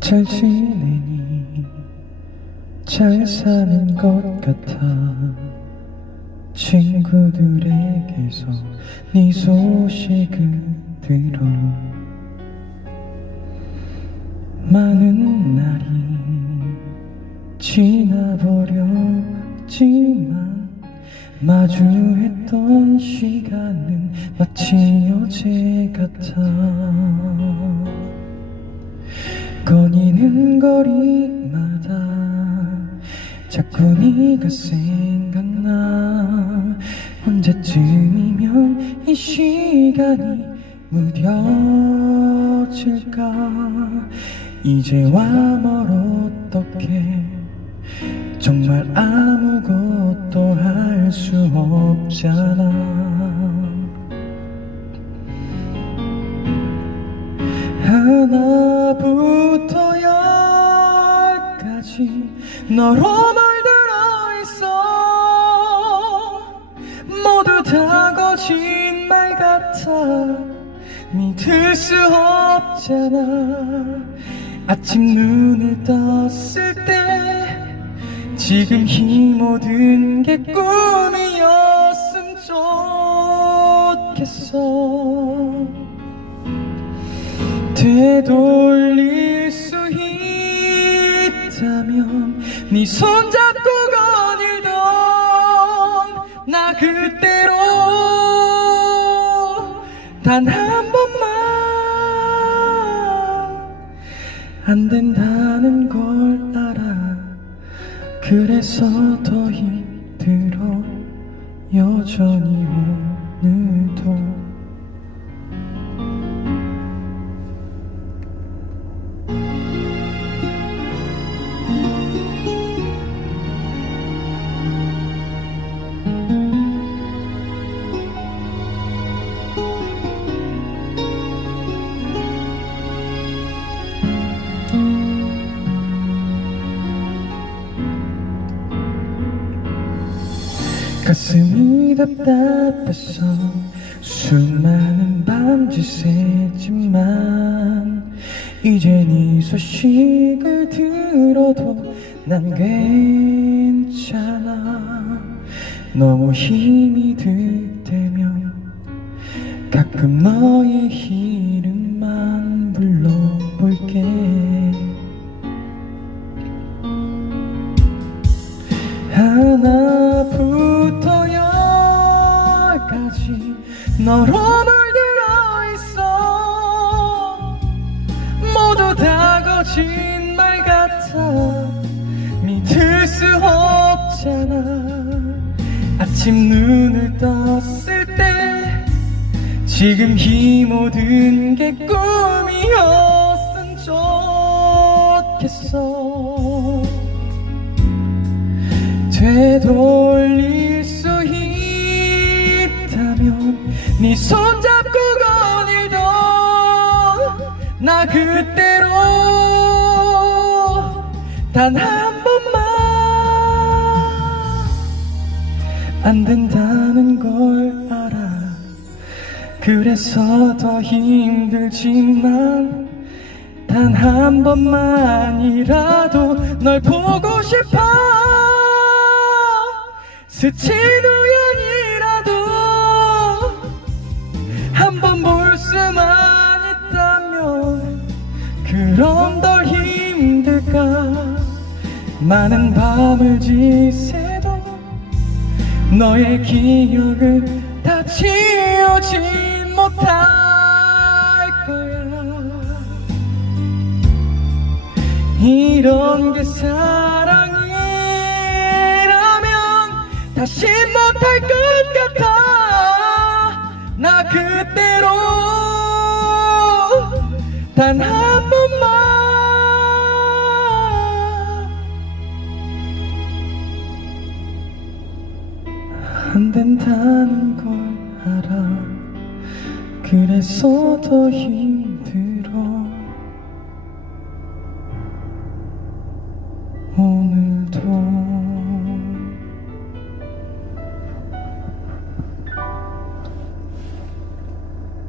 잘 지내니? 잘 사는 것 같아. 친구들에게서 네 소식을 들어. 많은 날이 지나버렸지만 마주했던 시간은 마치 어제 같아 거니는 거리마다 자꾸 네가 생각나. 언제쯤이면 이 시간이 무뎌질까? 이제와 뭘 어떻게? 정말 아무것도 할 수 없잖아 하나부터 열까지 너로 물들어 있어. 모두 다 거짓말 같아. 믿을 수 없잖아. 아침 눈을 떴을 때 지금 이 모든 게 꿈이었음 좋겠어 되돌릴 수 있다면 네 손잡고 거닐던 나 그대로 단 한 번만 안 된다는 걸 알아 그래서 더 힘들어 여전히 오늘도 가슴이 답답해서 수많은 밤지새지만 이제 네 소식을 들어도 난 괜찮아. 너무 힘이 들 때면 가끔 너의 이 너로 물들어 있어. 모두 다 거짓말 같아. 믿을 수 없잖아. 아침 눈을 떴을 때 지금 이 모든 게 꿈이었 있다면 네 손잡고 거닐던 나 그대로 단 한 번만 안 된다는 걸 알아. 그래서 더 힘들지만 단 한 번만이라도 널 보고 싶어. 스친 우연 그럼 덜 힘들까? 많은 밤을 지새도 너의 기억을 다 지우지 못할 거야. 이런 게 사랑이라면 다시 못할 것 같아. 나 그대로 단 한 번 없다는 걸 알아. 그래서 더 힘들어. 오늘도